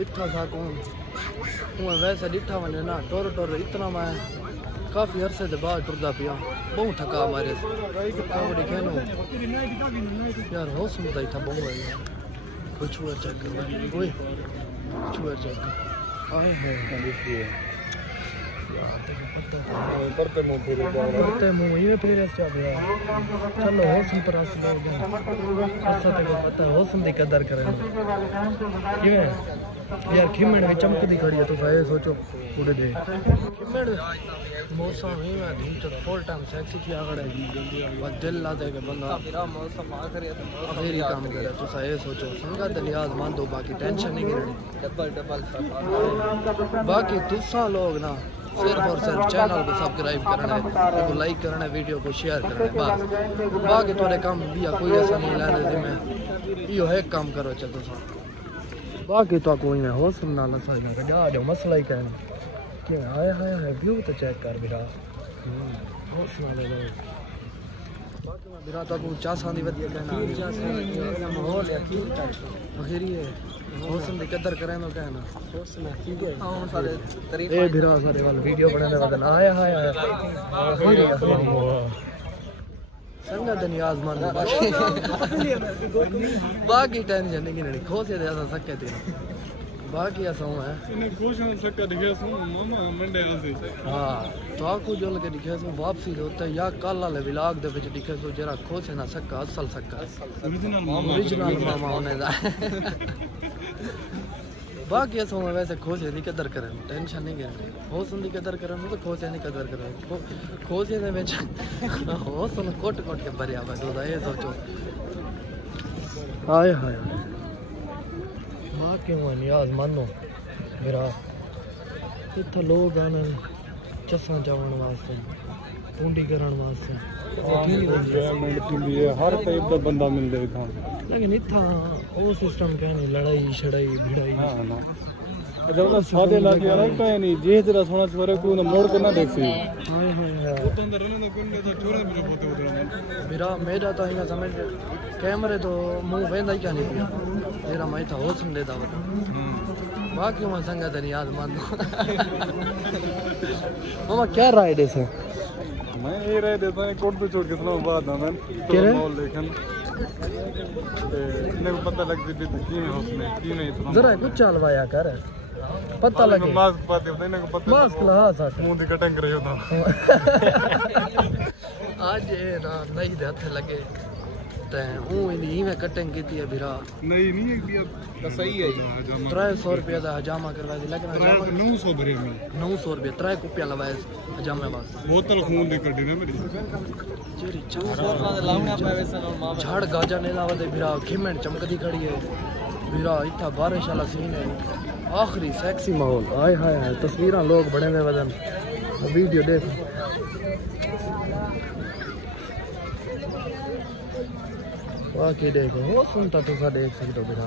इतना सा कौन वैसे डिठा वने ना टुर टुर इतना मैं काफ़ी अरसे के बाद टुरदा पिया बहुत थका मारे दिखे नो यार हो सुनता था बहुत है कुछ हुआ चेक कर ओए कुछ हुआ चेक आए हैं परते मुंह ये फिर ऐसे आ गया चलो हो सुन पर आस लग गया ऐसा तो पता हो सुन दी कदर करें ये यार खिमण में चमकदी खड़ी है तो सारे सोचो पूरे दे खिमण मौसम ही में दी तो फुल टाइम सेक्सी की आगड़ है बस दिल लाते के बंदा मेरा मौसम आ करे तो मेरी काम करे तो सारे सोचो संगत लिहाज मान दो बाकी टेंशन नहीं करनी डबल बाकी तुसा लोग ना सिर्फ और सिर्फ चैनल को सब्सक्राइब करना है को लाइक करना है वीडियो को शेयर करना है बस बाकी थोड़े काम भी कोई ऐसा नहीं लेने दे मैं यो है काम करो चल तुसा बाकी तो कोई ना हो सुनना ना सजना का जा जाओ मसला ही कहना कि आया है व्यू तो चेक कर बिरा हो सुना ले बाकी मैं बिरा तो को चासा दी वधिया कहना माहौल है आखिरी है होसन दी कदर करें तो कहना होसना ठीक है हां सारे तारीफ ए बिरा सारे वाला वीडियो बनाने वाला आया आखिरी संगा दुनिया मान बाकी टेंशन नहीं खोसे दे ऐसा सके थे बाकी ऐसा है इन्हें खोशा सका दिखे सो मामा मंडे आसे हां तो आपको जो लगे दिखे सो वापसी होता है या कल वाले व्लॉग दे विच दिखे सो जरा खोसे ना सका असल सका ओरिजिनल मामा होने दा बाकी ऐसा है वैसे खोसे दी कदर करें टेंशन नहीं करें होसन दी कदर करें तो खोसे नहीं कदर करें खोसे दे विच होसन कोट के भरिया हुआ तो ये सोचो हाय हाय बाकी मैं नियाज मानो मेरा इतना लोग आने चसा जावन वास्ते पूंडी करन वास्ते हर टाइप का बंदा मिल जाए था लेकिन इतना वो सिस्टम क्या नहीं लड़ाई छड़ाई भिड़ाई जब ना सादे लाके आ रहा है नहीं जे तेरा सोना छोरे को ना मोड़ के ना देखसी हाय हाय वो तो अंदर रहने को ने तो छोरे भी होते उधर मेरा तो इंगा समझ कैमरे तो मुंह वेंदा ही क्या नहीं पिया तेरा मैं था हो सुन देता बता बाकी मैं संगत नहीं याद मान दो मामा क्या राय दे से मैं ये राय देता हूं कोट पे छोड़ के सुनाओ बात ना मैं लेकिन इन्हें को पता लग गई थी कि है उसने की नहीं इतना जरा कुछ चलवाया कर पता लगे मास्क पाते होते इन्हें को पता मास्क लगा साथ मुंह दी कटिंग कर रही होता आज ये ना नहीं दे हाथ लगे ते ओ इनी में कटिंग की थी बिरा नहीं है दिया तो सही है 300 रुपया का हजामा करवा दी लेकिन 900 भरे में 900 रुपया 3 कुपियां लवाए हजामे बस बोतल खून दी कटी ने मेरी जेरी झाड़ गाजा ने लावा दे बिरा खिमण चमकदी खड़ी है बिरा इतना बारिश वाला सीन है आखिरी सेक्सी माहौल हाय हाय तस्वीरां लोग बड़े में वजन वीडियो देख बाकी देखो हो सुनता तो देख सकते हो बिरा